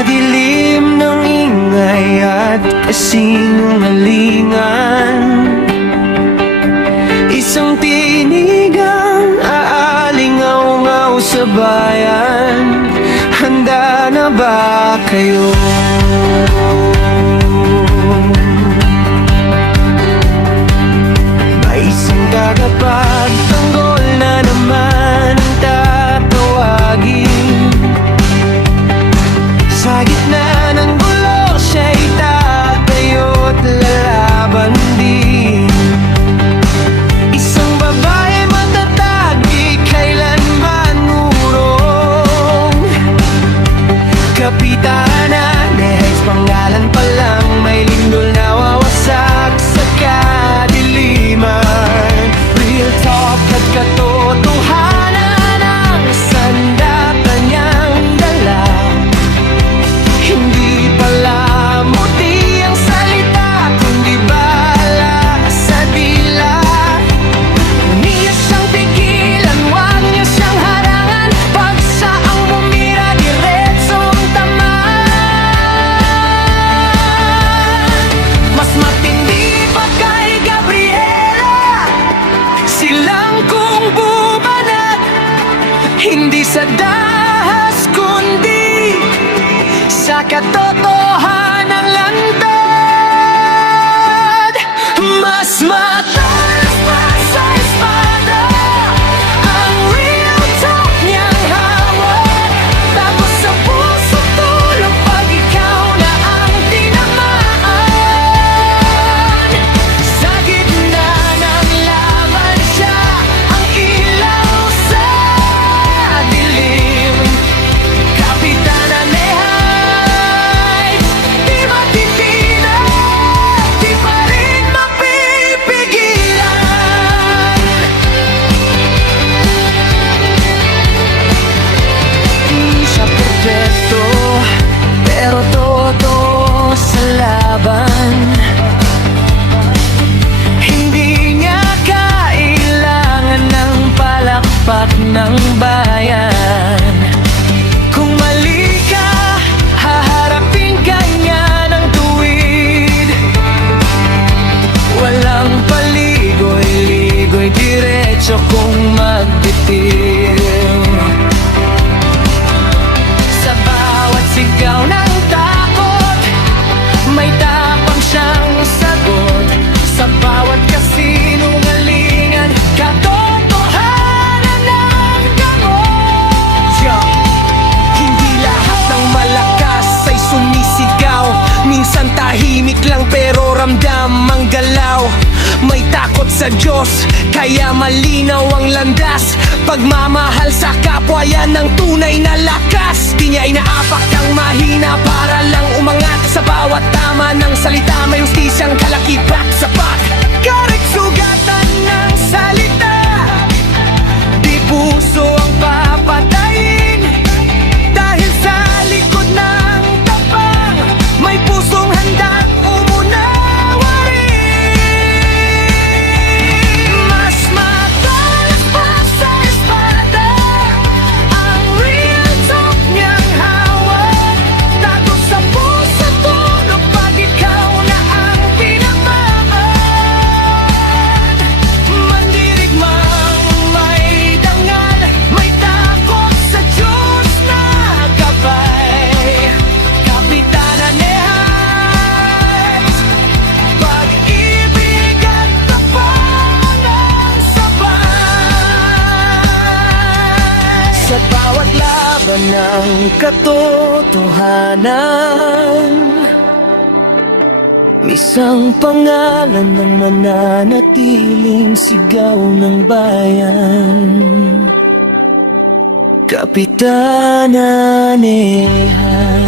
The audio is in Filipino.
madilim ng ingay at kasinungalingan. Isang tinigang aalingaw-ngaw sa bayan. Handa na ba kayo? May isang tagapagtanggol na naman ang tatawagin. Sa gitna ng gulo siya'y tatayo't lalaban din. Isang babae matatag, di kailanman urong. Kapitana Nehes, pangalan pa lang, may lindol na wawasak sa kadiliman. Real talk at katotohanan ang sandata niyang dala. Hindi pala muti ang salita, kundi bala sa dila. Niya siyang pigilan, wag niya siyang harangan. Pag saang bumira, diretsong tamaan. Mas matindi pa kay Gabriela, silang kung bubanat. Hindi sa dahas, kundi sa katotohanan lantad. Mas matalas pa sa espada ang real talk niyang hawak. Tapos sa puso tulog pag ikaw na ang tinamaan. Sa gitna ng laban siya ang ilaw sa dilim. Kapitana Nehay, di matitinag, di pa rin mapipigilan. Di siya perfecto, pero todo sa laban. Hindi niya kailangan ng palakpak ng bayan. Kung mali ka, haharapin ka niya ng tuwid. Walang paligoy-ligoy, diretso kung magbitiw. Sa bawat sigaw ng takot, may tapang siyang sagot. Sa bawat kasinungalingan, katotohanan ng gamot. Hindi lahat ng malakas ay sumisigaw. Minsan tahimik lang pero ramdam ang galaw. May takot sa Diyos, kaya malinaw ang landas. Pagmamahal sa kapwa, yan ang tunay na lakas. Di niya inaapak ang mahina para lang umangat. Sa bawat tama ng salita, may hustisyang kalakipat. Sapat, karik sugatan ng salita. Di puso ang papatayin. Dahil sa likod ng tapang, may pusong handang umunawarin. Mas matalas pa sa espada ang real talk niyang hawak. Tago sa puso tulog pag ikaw na ang tinamaan. Mandirigmang may dangal, may takot sa Diyos na gabay. Kapitana Nehay, pag-ibig at tapangan sabay. Sa bawat laban ng katotohanan, isang pangalan ng mananatiling sigaw ng bayan. Kapitana Nehay.